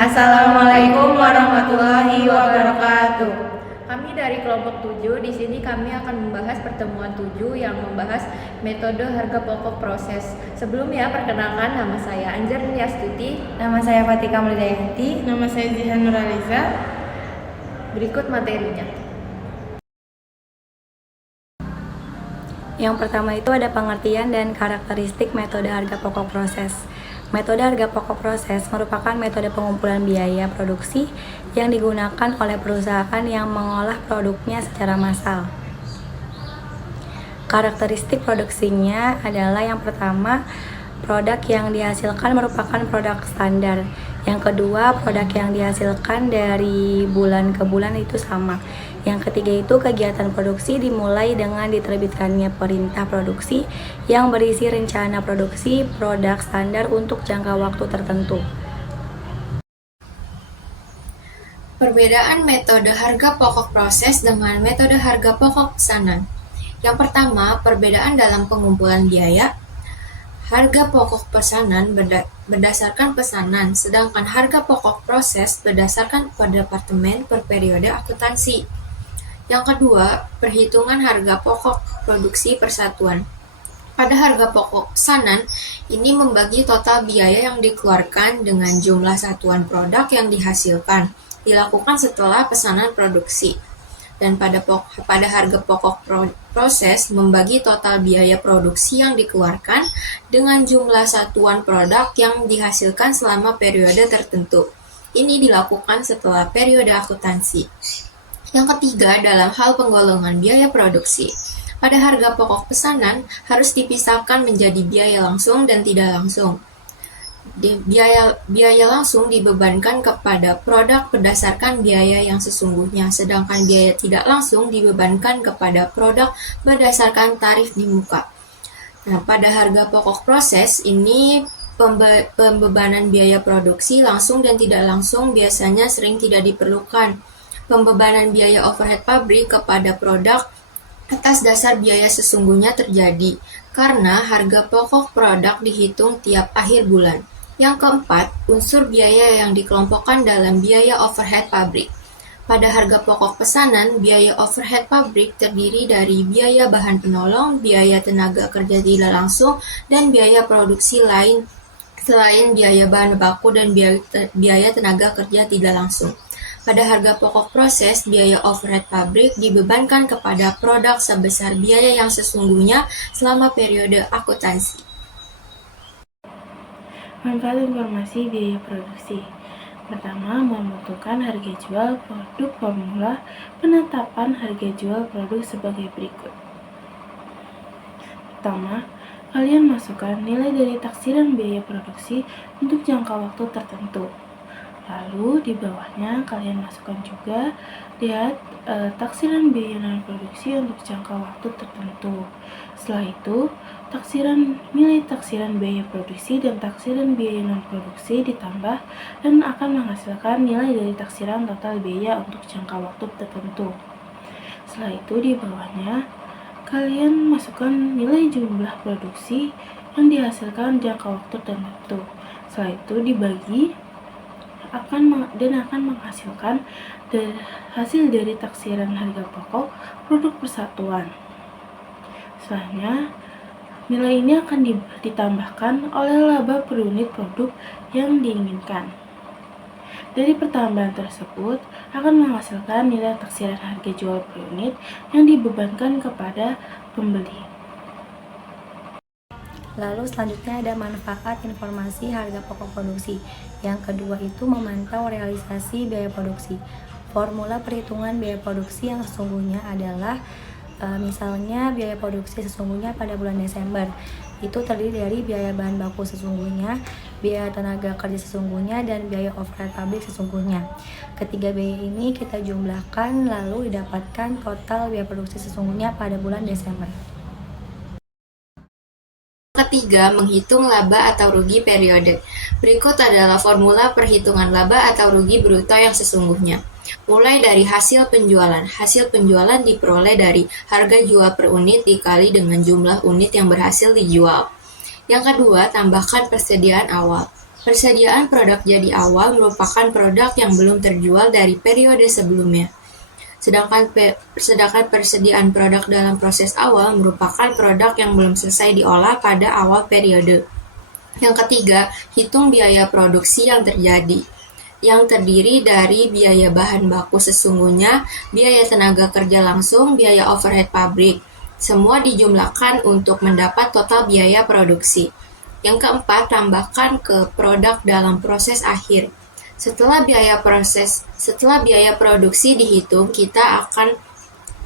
Assalamualaikum warahmatullahi wabarakatuh. Kami dari kelompok 7, di sini kami akan membahas pertemuan 7 yang membahas metode harga pokok proses. Sebelumnya, perkenalkan, nama saya Anjar Niastuti. Nama saya Fatika Mulidayanti. Nama saya Zihan Nuraliza. Berikut materinya. Yang pertama itu ada pengertian dan karakteristik metode harga pokok proses. Metode harga pokok proses merupakan metode pengumpulan biaya produksi yang digunakan oleh perusahaan yang mengolah produknya secara massal. Karakteristik produksinya adalah yang pertama, produk yang dihasilkan merupakan produk standar. Yang kedua, produk yang dihasilkan dari bulan ke bulan itu sama. Yang ketiga itu kegiatan produksi dimulai dengan diterbitkannya perintah produksi yang berisi rencana produksi produk standar untuk jangka waktu tertentu. Perbedaan metode harga pokok proses dengan metode harga pokok pesanan. Yang pertama, perbedaan dalam pengumpulan biaya. Harga pokok pesanan berdasarkan pesanan, sedangkan harga pokok proses berdasarkan per departemen per periode akuntansi. Yang kedua, perhitungan harga pokok produksi persatuan. Pada harga pokok pesanan, ini membagi total biaya yang dikeluarkan dengan jumlah satuan produk yang dihasilkan, dilakukan setelah pesanan produksi. Dan pada harga pokok proses, membagi total biaya produksi yang dikeluarkan dengan jumlah satuan produk yang dihasilkan selama periode tertentu. Ini dilakukan setelah periode akuntansi. Yang ketiga, dalam hal penggolongan biaya produksi. Pada harga pokok pesanan harus dipisahkan menjadi biaya langsung dan tidak langsung. Biaya langsung dibebankan kepada produk berdasarkan biaya yang sesungguhnya, sedangkan biaya tidak langsung dibebankan kepada produk berdasarkan tarif di muka. Nah, pada harga pokok proses ini pembebanan biaya produksi langsung dan tidak langsung biasanya sering tidak diperlukan. Pembebanan biaya overhead pabrik kepada produk atas dasar biaya sesungguhnya terjadi karena harga pokok produk dihitung tiap akhir bulan. Yang keempat, unsur biaya yang dikelompokkan dalam biaya overhead pabrik. Pada harga pokok pesanan, biaya overhead pabrik terdiri dari biaya bahan penolong, biaya tenaga kerja tidak langsung, dan biaya produksi lain selain biaya bahan baku dan biaya tenaga kerja tidak langsung. Pada harga pokok proses, biaya overhead pabrik dibebankan kepada produk sebesar biaya yang sesungguhnya selama periode akuntansi. Manfaat informasi biaya produksi. Pertama, membentukkan harga jual produk formula penetapan harga jual produk sebagai berikut. Pertama, kalian masukkan nilai dari taksiran biaya produksi untuk jangka waktu tertentu. Lalu di bawahnya kalian masukkan juga lihat taksiran biaya non produksi untuk jangka waktu tertentu. Setelah itu, nilai taksiran biaya produksi dan taksiran biaya non produksi ditambah dan akan menghasilkan nilai dari taksiran total biaya untuk jangka waktu tertentu. Setelah itu di bawahnya kalian masukkan nilai jumlah produksi yang dihasilkan jangka waktu tertentu. Setelah itu dibagi akan menghasilkan hasil dari taksiran harga pokok produk persatuan. Selanjutnya, nilai ini akan ditambahkan oleh laba per unit produk yang diinginkan. Dari pertambahan tersebut akan menghasilkan nilai taksiran harga jual per unit yang dibebankan kepada pembeli. Lalu selanjutnya ada manfaat informasi harga pokok produksi. Yang kedua itu memantau realisasi biaya produksi. Formula perhitungan biaya produksi yang sesungguhnya adalah misalnya biaya produksi sesungguhnya pada bulan Desember itu terdiri dari biaya bahan baku sesungguhnya, biaya tenaga kerja sesungguhnya, dan biaya overhead pabrik sesungguhnya. Ketiga biaya ini kita jumlahkan lalu didapatkan total biaya produksi sesungguhnya pada bulan Desember. Ketiga, menghitung laba atau rugi periode. Berikut adalah formula perhitungan laba atau rugi bruto yang sesungguhnya. Mulai dari hasil penjualan. Hasil penjualan diperoleh dari harga jual per unit dikali dengan jumlah unit yang berhasil dijual. Yang kedua, tambahkan persediaan awal. Persediaan produk jadi awal merupakan produk yang belum terjual dari periode sebelumnya. Sedangkan persediaan produk dalam proses awal merupakan produk yang belum selesai diolah pada awal periode. Yang ketiga, hitung biaya produksi yang terjadi, yang terdiri dari biaya bahan baku sesungguhnya, biaya tenaga kerja langsung, biaya overhead pabrik. Semua dijumlahkan untuk mendapat total biaya produksi. Yang keempat, tambahkan ke produk dalam proses akhir. Setelah biaya produksi dihitung, kita akan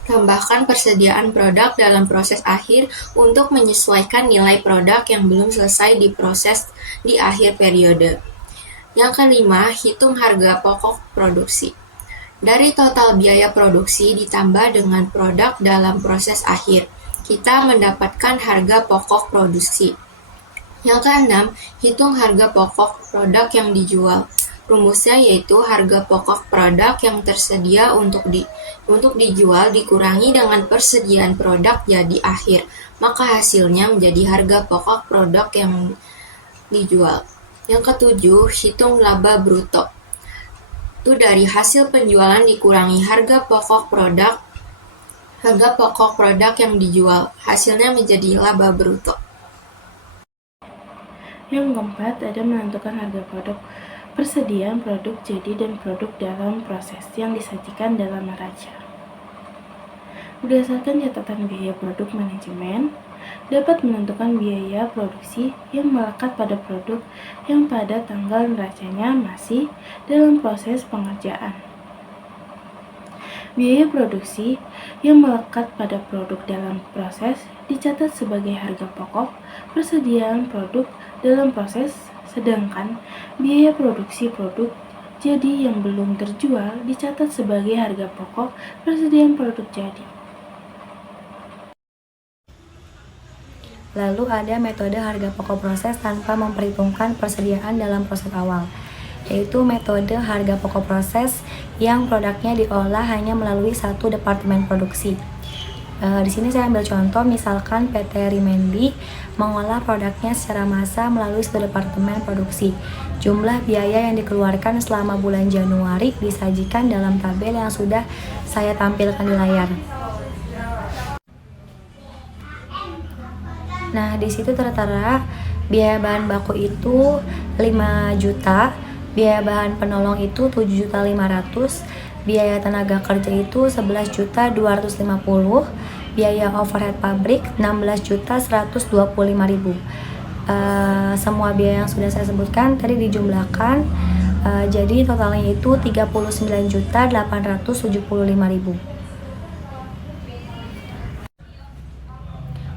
tambahkan persediaan produk dalam proses akhir untuk menyesuaikan nilai produk yang belum selesai diproses di akhir periode. Yang kelima, hitung harga pokok produksi. Dari total biaya produksi ditambah dengan produk dalam proses akhir, kita mendapatkan harga pokok produksi. Yang keenam, hitung harga pokok produk yang dijual. Rumusnya yaitu harga pokok produk yang tersedia untuk dijual dikurangi dengan persediaan produk jadi akhir, maka hasilnya menjadi harga pokok produk yang dijual. Yang ketujuh, hitung laba bruto. Itu dari hasil penjualan dikurangi harga pokok produk yang dijual, hasilnya menjadi laba bruto. Yang keempat, ada menentukan harga produk, persediaan produk jadi dan produk dalam proses yang disajikan dalam neraca. Berdasarkan catatan biaya produk manajemen, dapat menentukan biaya produksi yang melekat pada produk yang pada tanggal neracanya masih dalam proses pengerjaan. Biaya produksi yang melekat pada produk dalam proses dicatat sebagai harga pokok persediaan produk dalam proses, sedangkan biaya produksi produk jadi yang belum terjual dicatat sebagai harga pokok persediaan produk jadi. Lalu ada metode harga pokok proses tanpa memperhitungkan persediaan dalam proses awal, yaitu metode harga pokok proses yang produknya diolah hanya melalui satu departemen produksi. Di sini saya ambil contoh, misalkan PT Rimendi mengolah produknya secara massal melalui satu departemen produksi. Jumlah biaya yang dikeluarkan selama bulan Januari disajikan dalam tabel yang sudah saya tampilkan di layar. Nah, di situ tertera biaya bahan baku itu 5 juta, biaya bahan penolong itu 7.500.000, biaya tenaga kerja itu 11.250.000, biaya overhead pabrik 16.125.000. Semua biaya yang sudah saya sebutkan tadi dijumlahkan, jadi totalnya itu 39.875.000.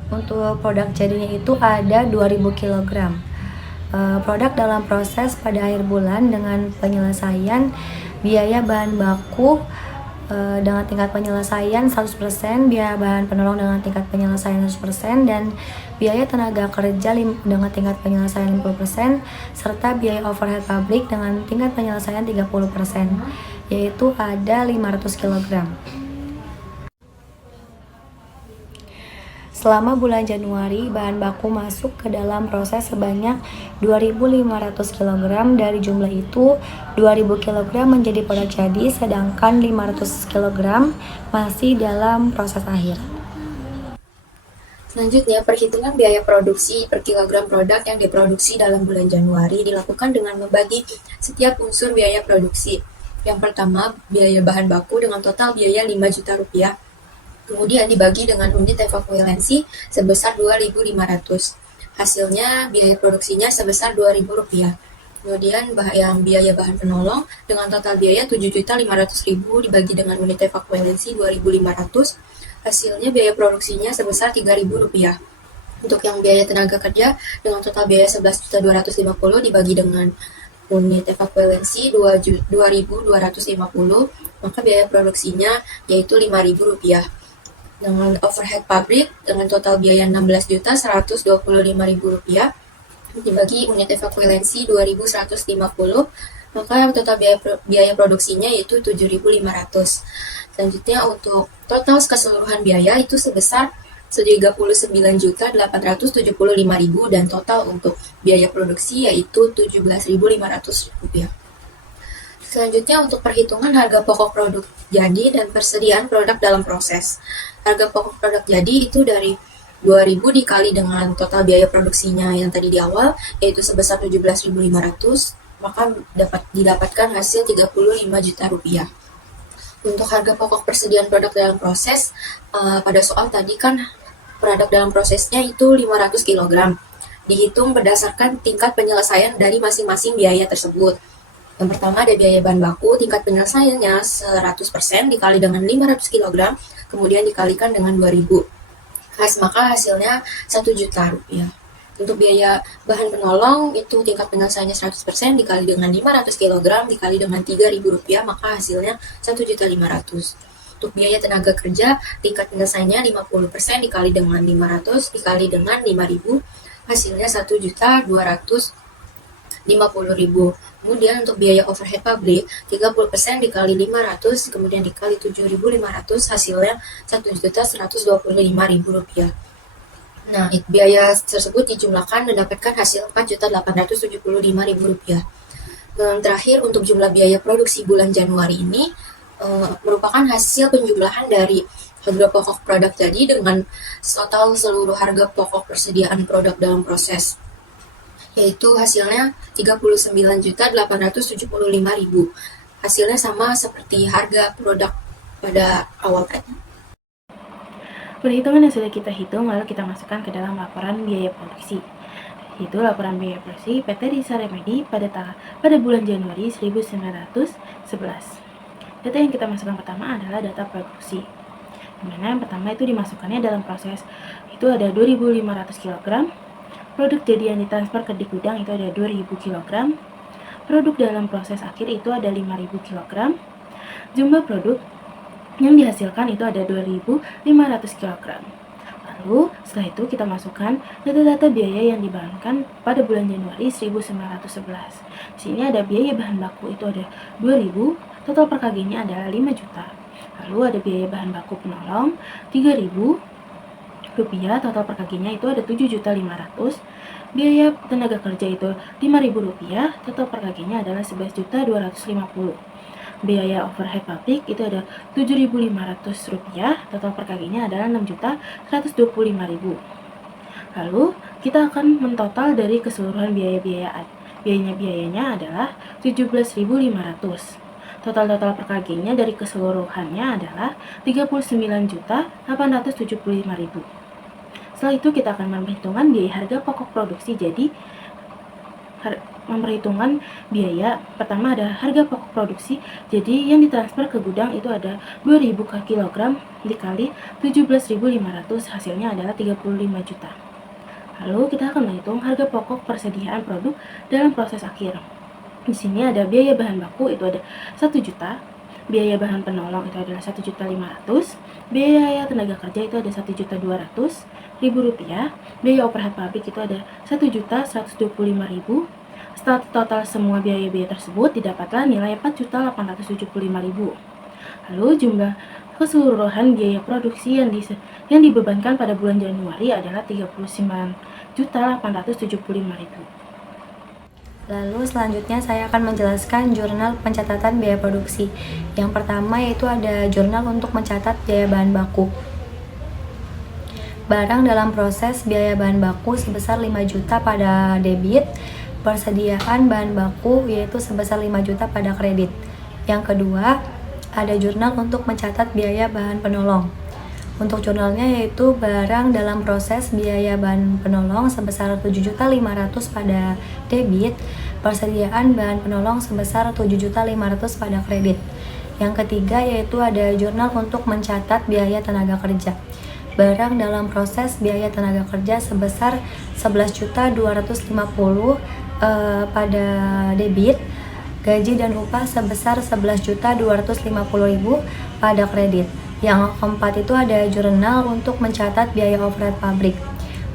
Untuk produk jadinya itu ada 2000 kg. Produk dalam proses pada akhir bulan dengan penyelesaian biaya bahan baku dengan tingkat penyelesaian 100%, biaya bahan penolong dengan tingkat penyelesaian 100%, dan biaya tenaga kerja dengan tingkat penyelesaian 50%, serta biaya overhead pabrik dengan tingkat penyelesaian 30%, yaitu ada 500 kg. Selama bulan Januari, bahan baku masuk ke dalam proses sebanyak 2.500 kg. Dari jumlah itu, 2.000 kg menjadi produk jadi, sedangkan 500 kg masih dalam proses akhir. Selanjutnya, perhitungan biaya produksi per kilogram produk yang diproduksi dalam bulan Januari dilakukan dengan membagi setiap unsur biaya produksi. Yang pertama, biaya bahan baku dengan total biaya 5 juta rupiah. Kemudian dibagi dengan unit evakualensi sebesar 2.500. Hasilnya biaya produksinya sebesar 2.000 rupiah. Kemudian biaya bahan penolong dengan total biaya 7.500.000 dibagi dengan unit evakualensi 2.500. Hasilnya biaya produksinya sebesar 3.000 rupiah. Untuk yang biaya tenaga kerja dengan total biaya 11.250 dibagi dengan unit evakualensi 2.250, maka biaya produksinya yaitu 5.000 rupiah. Dengan overhead pabrik dengan total biaya 16.125.000 rupiah dibagi unit evakualensi 2.150, maka total biaya produksinya yaitu 7.500. Selanjutnya untuk total keseluruhan biaya itu sebesar Rp39.875.000 dan total untuk biaya produksi yaitu Rp17.500. Selanjutnya untuk perhitungan harga pokok produk jadi dan persediaan produk dalam proses. Harga pokok produk jadi itu dari 2.000 dikali dengan total biaya produksinya yang tadi di awal yaitu sebesar 17.500, maka didapatkan hasil 35 juta rupiah. Untuk harga pokok persediaan produk dalam proses, pada soal tadi kan produk dalam prosesnya itu 500 kg. Dihitung berdasarkan tingkat penyelesaian dari masing-masing biaya tersebut. Yang pertama ada biaya bahan baku, tingkat penyelesaiannya 100% dikali dengan 500 kg, kemudian dikalikan dengan 2.000. Maka hasilnya 1 juta rupiah. Untuk biaya bahan penolong itu tingkat penyelesaiannya 100% dikali dengan 500 kg dikali dengan 3.000 rupiah, maka hasilnya 1.500.000. Untuk biaya tenaga kerja tingkat penyelesaiannya 50% dikali dengan 500 dikali dengan 5.000, hasilnya 1.250.000. Kemudian untuk biaya overhead pabrik 30% dikali 500 kemudian dikali 7.500, hasilnya 1.125.000 rupiah. Nah, biaya tersebut dijumlahkan dan dapatkan hasil 4.875.000 rupiah. Terakhir untuk jumlah biaya produksi bulan Januari ini merupakan hasil penjumlahan dari harga pokok produk tadi dengan total seluruh harga pokok persediaan produk dalam proses, yaitu hasilnya 39.875.000. Hasilnya sama seperti harga produk pada awal tadi. Perhitungan yang sudah kita hitung lalu kita masukkan ke dalam laporan biaya produksi. Yaitu laporan biaya produksi PT Risa Remedi pada bulan Januari 1911. Data yang kita masukkan pertama adalah data produksi. Dimana yang pertama itu dimasukkannya dalam proses itu ada 2.500 kg. Produk jadi yang ditransfer ke di gudang itu ada 2.000 kg. Produk dalam proses akhir itu ada 5.000 kg. Jumlah produk yang dihasilkan itu ada 2.500 kg. Lalu setelah itu kita masukkan data-data biaya yang dibahankan pada bulan Januari 1911. Di sini ada biaya bahan baku itu ada 2.000, total per kg-nya adalah 5 juta. Lalu ada biaya bahan baku penolong 3.000 rupiah, total per kg-nya itu ada 7.500.000. Biaya tenaga kerja itu 5.000 rupiah, total per kg-nya adalah 11.250.000. Biaya overhead pabrik itu ada 7.500 rupiah, total per kg-nya adalah 6.125.000. Lalu kita akan mentotal dari keseluruhan biayanya adalah 17.500. Total per kg-nya dari keseluruhannya adalah 39.875.000. Setelah itu kita akan memperhitungkan biaya harga pokok produksi. Jadi memperhitungkan biaya pertama ada harga pokok produksi, jadi yang ditransfer ke gudang itu ada 2.000 kg dikali 17.500, hasilnya adalah 35 juta. Lalu kita akan menghitung harga pokok persediaan produk dalam proses akhir. Di sini ada biaya bahan baku itu ada 1 juta, biaya bahan penolong itu adalah 1.500.000, biaya tenaga kerja itu ada 1.200.000 rupiah, biaya overhead pabrik itu ada 1.125.000. Setelah total semua biaya-biaya tersebut didapatlah nilai 4.875.000. Lalu jumlah keseluruhan biaya produksi yang dibebankan pada bulan Januari adalah 39.875.000. Lalu selanjutnya saya akan menjelaskan jurnal pencatatan biaya produksi. Yang pertama yaitu ada jurnal untuk mencatat biaya bahan baku. Barang dalam proses biaya bahan baku sebesar 5 juta pada debit, persediaan bahan baku yaitu sebesar 5 juta pada kredit. Yang kedua, ada jurnal untuk mencatat biaya bahan penolong. Untuk jurnalnya yaitu barang dalam proses biaya bahan penolong sebesar 7.500 pada debit, persediaan bahan penolong sebesar 7.500 pada kredit. Yang ketiga yaitu ada jurnal untuk mencatat biaya tenaga kerja. Barang dalam proses biaya tenaga kerja sebesar 11.250 pada debit, gaji dan upah sebesar 11.250.000 pada kredit. Yang keempat itu ada jurnal untuk mencatat biaya overhead pabrik.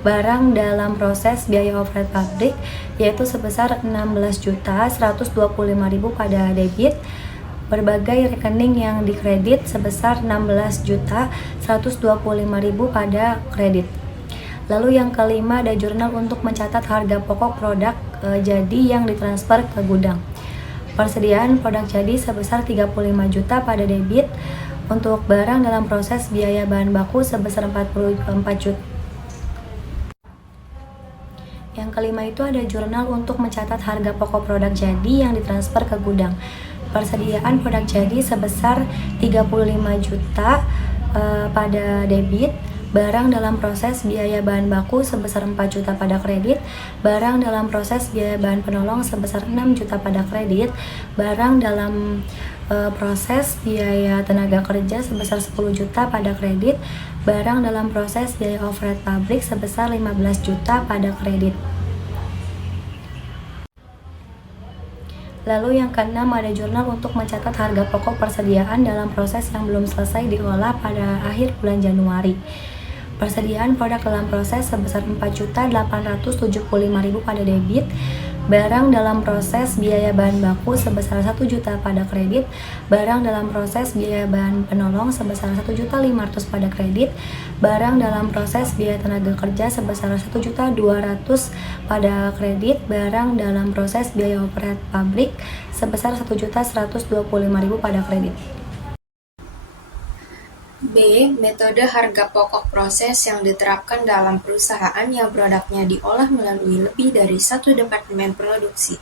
Barang dalam proses biaya overhead pabrik yaitu sebesar 16.125.000 pada debit, berbagai rekening yang dikredit sebesar 16.125.000 pada kredit. Lalu yang kelima ada jurnal untuk mencatat harga pokok produk jadi yang ditransfer ke gudang. Persediaan produk jadi sebesar 35 juta pada debit. Untuk barang dalam proses biaya bahan baku sebesar 44 juta. Yang kelima itu ada jurnal untuk mencatat harga pokok produk jadi yang ditransfer ke gudang. Persediaan produk jadi sebesar 35 juta pada debit. Barang dalam proses biaya bahan baku sebesar 4 juta pada kredit, barang dalam proses biaya bahan penolong sebesar 6 juta pada kredit, barang dalam proses biaya tenaga kerja sebesar 10 juta pada kredit, barang dalam proses biaya overhead pabrik sebesar 15 juta pada kredit. Lalu yang keenam ada jurnal untuk mencatat harga pokok persediaan dalam proses yang belum selesai diolah pada akhir bulan Januari. Persediaan produk dalam proses sebesar 4.875.000 pada debit, barang dalam proses biaya bahan baku sebesar 1 juta pada kredit, barang dalam proses biaya bahan penolong sebesar 1.500.000 pada kredit, barang dalam proses biaya tenaga kerja sebesar 1.200.000 pada kredit, barang dalam proses biaya overhead pabrik sebesar 1.125.000 pada kredit. B. Metode harga pokok proses yang diterapkan dalam perusahaan yang produknya diolah melalui lebih dari satu departemen produksi.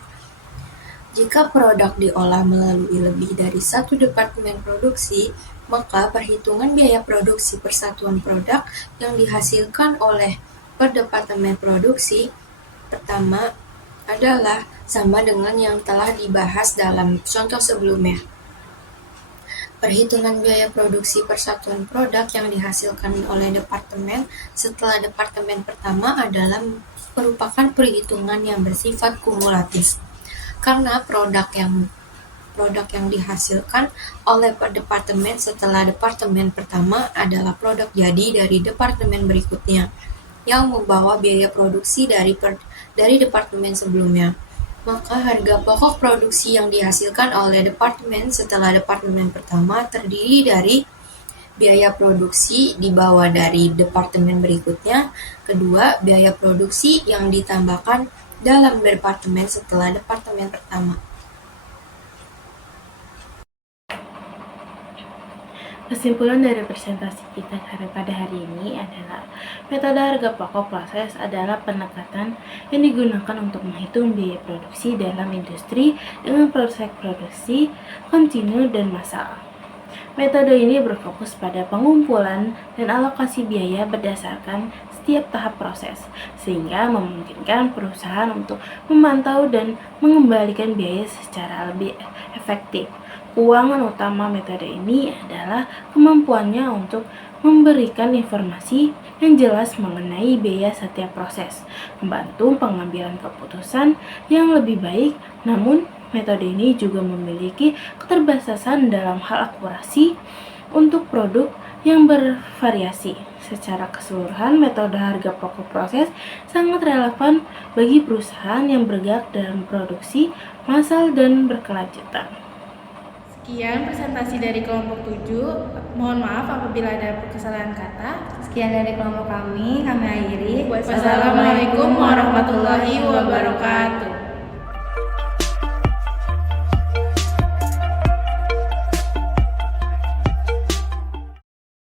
Jika produk diolah melalui lebih dari satu departemen produksi, maka perhitungan biaya produksi per satuan produk yang dihasilkan oleh per departemen produksi pertama adalah sama dengan yang telah dibahas dalam contoh sebelumnya. Perhitungan biaya produksi per satuan produk yang dihasilkan oleh departemen setelah departemen pertama adalah merupakan perhitungan yang bersifat kumulatif. Karena produk yang dihasilkan oleh per departemen setelah departemen pertama adalah produk jadi dari departemen berikutnya yang membawa biaya produksi dari departemen sebelumnya. Maka harga pokok produksi yang dihasilkan oleh departemen setelah departemen pertama terdiri dari biaya produksi dibawa dari departemen berikutnya, kedua biaya produksi yang ditambahkan dalam departemen setelah departemen pertama. Kesimpulan dari presentasi kita pada hari ini adalah metode harga pokok proses adalah pendekatan yang digunakan untuk menghitung biaya produksi dalam industri dengan proses produksi kontinu dan massal. Metode ini berfokus pada pengumpulan dan alokasi biaya berdasarkan setiap tahap proses, sehingga memungkinkan perusahaan untuk memantau dan mengembalikan biaya secara lebih efektif. Keuangan utama metode ini adalah kemampuannya untuk memberikan informasi yang jelas mengenai biaya setiap proses, membantu pengambilan keputusan yang lebih baik. Namun, metode ini juga memiliki keterbatasan dalam hal akurasi untuk produk yang bervariasi. Secara keseluruhan, metode harga pokok proses sangat relevan bagi perusahaan yang bergerak dalam produksi massal dan berkelanjutan. Sekian presentasi dari kelompok 7. Mohon maaf apabila ada kesalahan kata. Sekian dari kelompok kami akhiri. Wassalamualaikum warahmatullahi wabarakatuh.